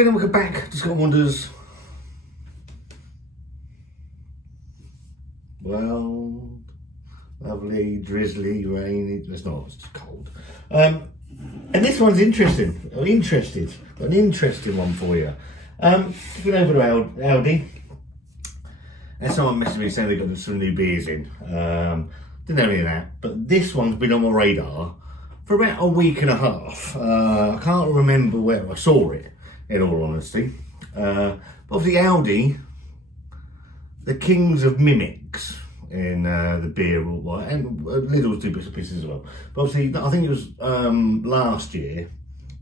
again, welcome back to Scott and Wanda's. Well, lovely, drizzly, rainy. It's not, it's just cold. And this one's interesting. I'm interested. Got an interesting one for you. Been over to Aldi. And someone messaged me saying they got some new beers in. Didn't know any of that. But this one's been on my radar for about a week and a half. I can't remember where I saw it, in all honesty. But obviously Aldi, the kings of mimics in the beer world, and Lidl's do bits and pieces as well. But obviously, I think it was last year,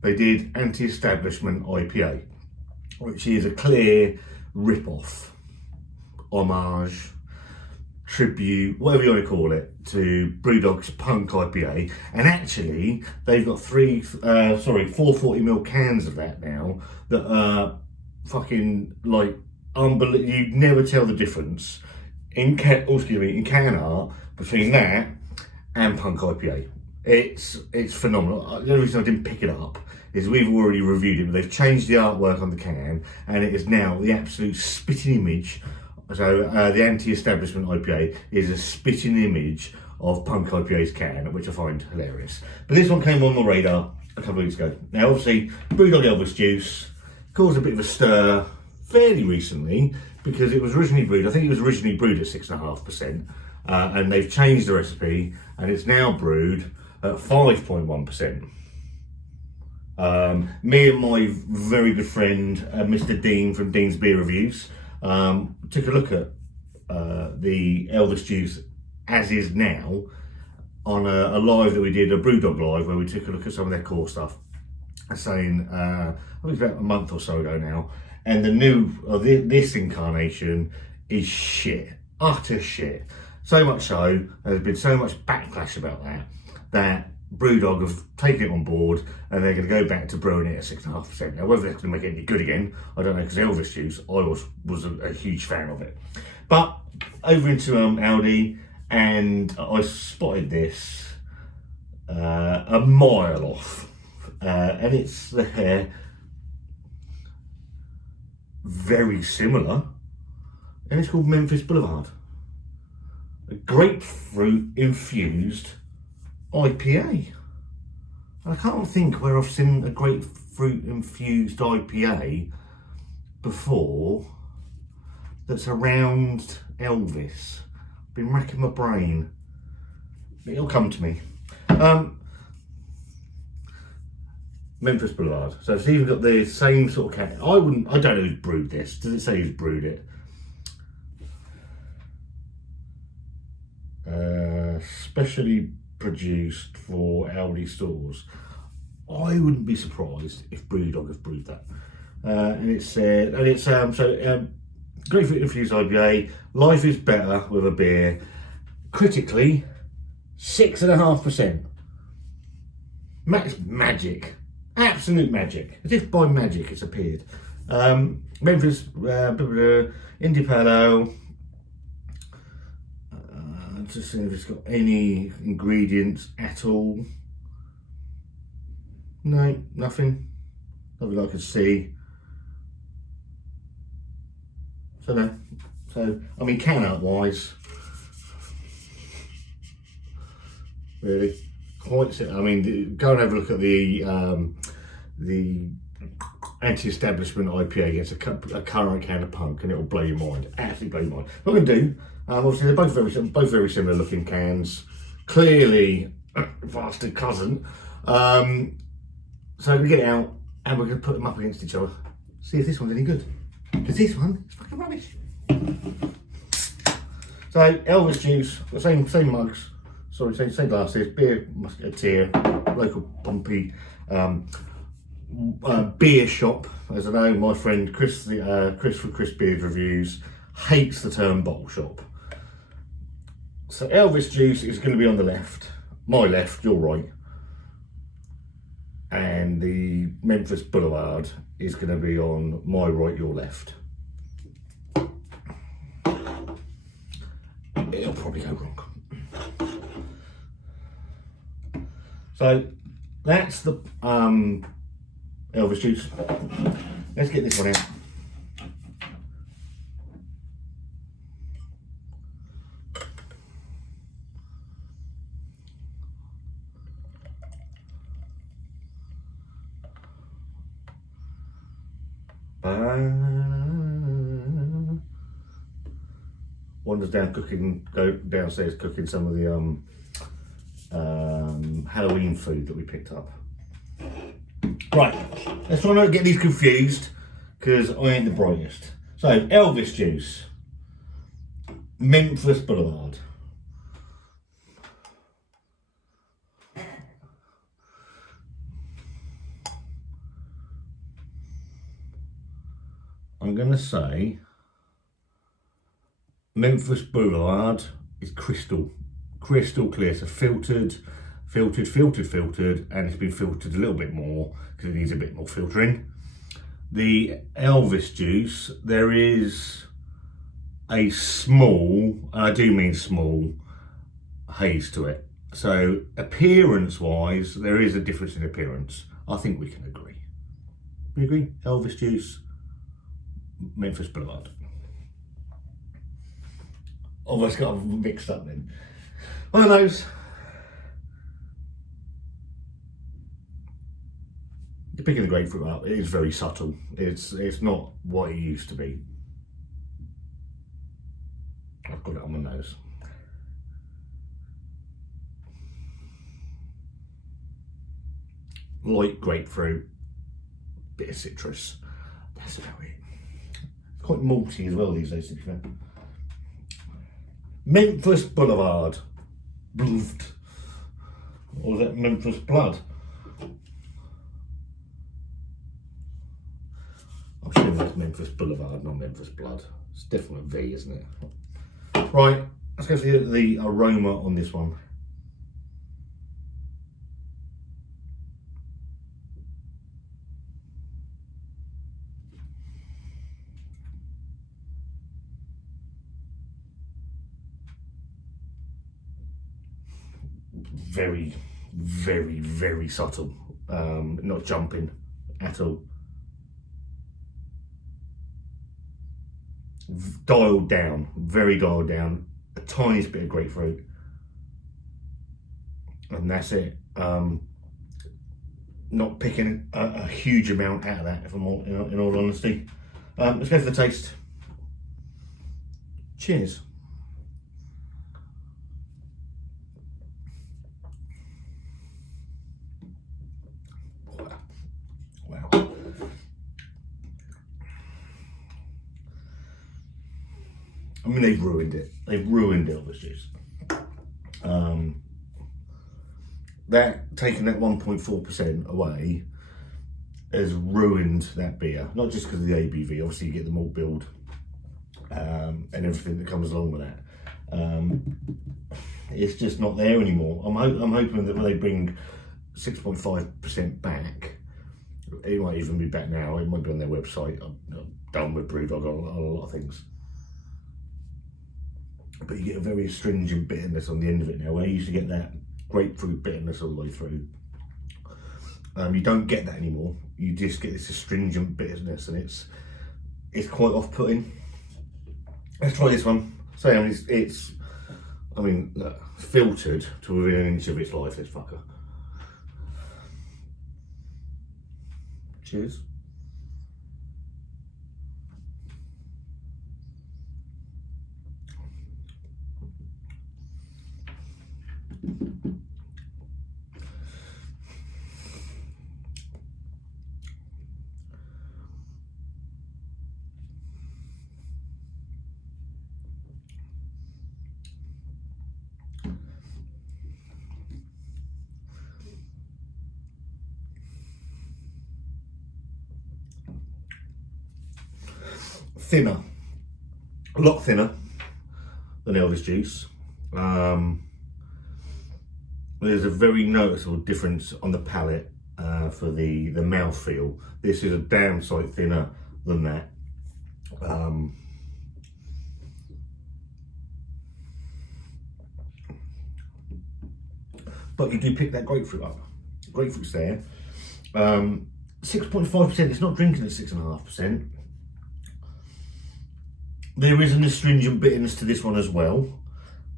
they did Anti Establishment IPA, which is a clear rip-off, homage, tribute, whatever you want to call it, to Brewdog's PUNK IPA. And actually, they've got 440ml cans of that now that are fucking like unbelievable. You'd never tell the difference in can art between that and PUNK IPA. It's phenomenal. The only reason I didn't pick it up is we've already reviewed it, but they've changed the artwork on the can, and it is now the absolute spitting image. So the Anti Establishment IPA is a spitting image of PUNK IPA's can, which I find hilarious. But this one came on my radar a couple of weeks ago. Now, obviously, Brewdog Elvis Juice caused a bit of a stir fairly recently because it was originally brewed, I think it was originally brewed at 6.5%, and they've changed the recipe and it's now brewed at 5.1%. Me and my very good friend, Mr. Dean from Dean's Beer Reviews, took a look at the Elvis Juice as is now on a live that we did, a Brewdog live, where we took a look at some of their core stuff. Saying, I think it's about a month or so ago now, and the new, this incarnation is shit, utter shit. So much so, there's been so much backlash about that Brewdog have taken it on board and they're going to go back to brewing it at 6.5%. Now, whether that's going to make it any good again, I don't know, because Elvis Juice, I was a huge fan of it. But over into Aldi, and I spotted this a mile off, and it's there, very similar, and it's called Memphis Blvd, a grapefruit infused IPA. I can't think where I've seen a grapefruit infused IPA before that's around Elvis. I've been racking my brain. It'll come to me. Memphis Blvd. So it's even got the same sort of can. I don't know who's brewed this. Does it say who's brewed it? Specially produced for Aldi stores. I wouldn't be surprised if Brewdog have brewed that. And it's grapefruit infused IPA. Life is better with a beer. Critically, 6.5%. Magic, absolute magic. As if by magic it's appeared. Memphis Indie Palo. Just seeing if it's got any ingredients at all. No, nothing. Nothing I can see. So no. So I mean, can art wise, really quite. I mean, go and have a look at the Anti Establishment IPA against a current can of PUNK, and it will blow your mind. Absolutely blow your mind. What I'm going to do. Obviously, they're both very similar looking cans. Clearly, bastard cousin. So we're gonna get it out and we're gonna put them up against each other. See if this one's any good. Because this one is fucking rubbish. So Elvis Juice, the same mugs. Sorry, same glasses. Beer Musketeer, local Pompey beer shop. As I know, my friend Chris from Chris Beard Reviews hates the term bottle shop. So Elvis Juice is going to be on the left, my left, your right, and the Memphis Blvd is going to be on my right, your left. It'll probably go wrong. So that's the Elvis Juice. Let's get this one out. Wanda's downstairs cooking some of the Halloween food that we picked up. Right, let's try not to get these confused because I ain't the brightest. So, Elvis Juice, Memphis Blvd. I'm going to say Memphis Blvd is crystal clear. So filtered, and it's been filtered a little bit more because it needs a bit more filtering. The Elvis Juice, there is a small, and I do mean small, haze to it. So appearance-wise, there is a difference in appearance. I think we can agree. We agree? Elvis Juice, Memphis Blvd. Almost got mixed up then. One of those. You're picking the grapefruit up. It is very subtle. It's not what it used to be. I've got it on my nose. Light grapefruit, bit of citrus. That's about it. Quite malty as well these days, to be fair. Memphis Boulevard. Blvd. Or was that Memphis Blood? I'm sure that's Memphis Boulevard, not Memphis Blood. It's definitely a V, isn't it? Right, let's go to the aroma on this one. Very, very, very subtle. Not jumping at all. Dialed down, very dialed down. A tiniest bit of grapefruit, and that's it. Not picking a huge amount out of that, if I'm in all honesty. Let's go for the taste. Cheers. Wow. I mean, they've ruined it. They've ruined Elvis Juice. Taking that 1.4% away has ruined that beer. Not just because of the ABV. Obviously, you get the malt build and everything that comes along with that. It's just not there anymore. I'm hoping that when they bring 6.5% back, it might even be back now. It might be on their website. I'm done with Brewdog on a lot of things. But you get a very astringent bitterness on the end of it now, where you used to get that grapefruit bitterness all the way through. You don't get that anymore. You just get this astringent bitterness, and it's quite off-putting. Let's try this one. So it's look, filtered to within an inch of its life, this fucker. Cheers. Thinner, a lot thinner than Elvis Juice. There's a very noticeable difference on the palate for the mouthfeel. This is a damn sight thinner than that. But you do pick that grapefruit up. Grapefruit's there. 6.5%. It's not drinking at 6.5%. There is an astringent bitterness to this one as well,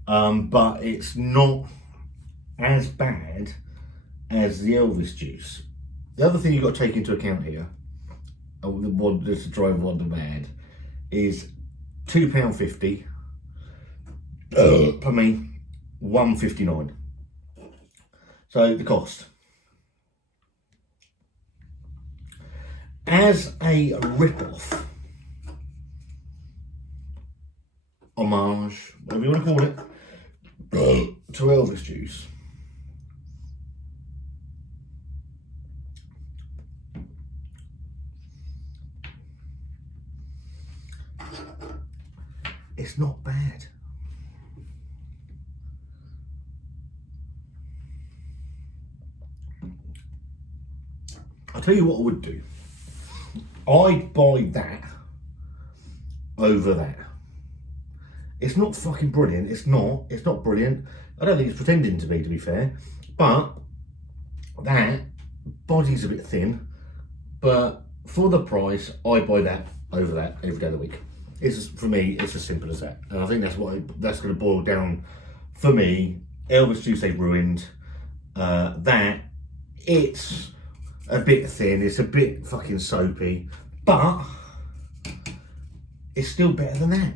but it's not as bad as the Elvis Juice. The other thing you've got to take into account here, the one that's a drive wonder bad, is £2.50. Per me, £1.59. So the cost. As a rip-off, homage, whatever you want to call it, to Elvis Juice, it's not bad. I'll tell you what I would do. I'd buy that over that. It's not fucking brilliant. It's not brilliant. I don't think it's pretending to be fair. But that body's a bit thin. But for the price, I'd buy that over that every day of the week. It's for me. It's as simple as that. And I think that's that's going to boil down for me. Elvis Juice they've ruined. That it's a bit thin. It's a bit fucking soapy, but it's still better than that.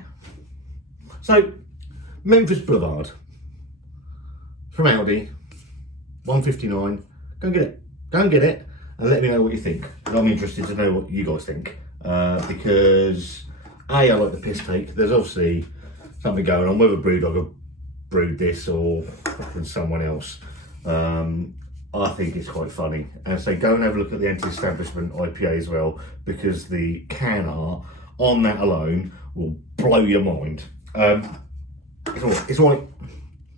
So, Memphis Blvd from Aldi, £1.59. Go and get it. Go and get it, and let me know what you think. And I'm interested to know what you guys think, because I like the piss take. There's obviously something going on. Whether Brewdog have brewed this or fucking someone else, I think it's quite funny. And so go and have a look at the Anti Establishment IPA as well, because the can art on that alone will blow your mind. It's all right.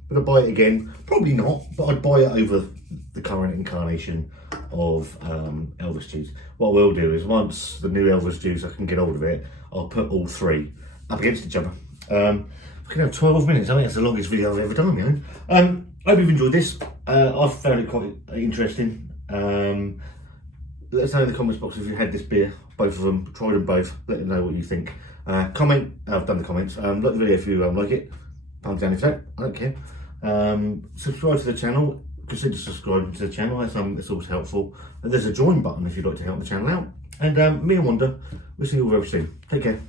Would I buy it again? Probably not, but I'd buy it over the current incarnation of Elvis Juice. What I will do is once the new Elvis Juice, I can get hold of it, I'll put all three up against each other. We can have 12 minutes. I think that's the longest video I've ever done on my own. I hope you've enjoyed this. I've found it quite interesting. Let us know in the comments box if you had this beer, both of them, tried them both. Let me know what you think. Comment. I've done the comments. Like the video if you like it. Thumbs down if you don't. I don't care. Subscribe to the channel. Consider subscribing to the channel. It's always helpful. And there's a join button if you'd like to help the channel out. And me and Wanda, we'll see you all very soon. Take care.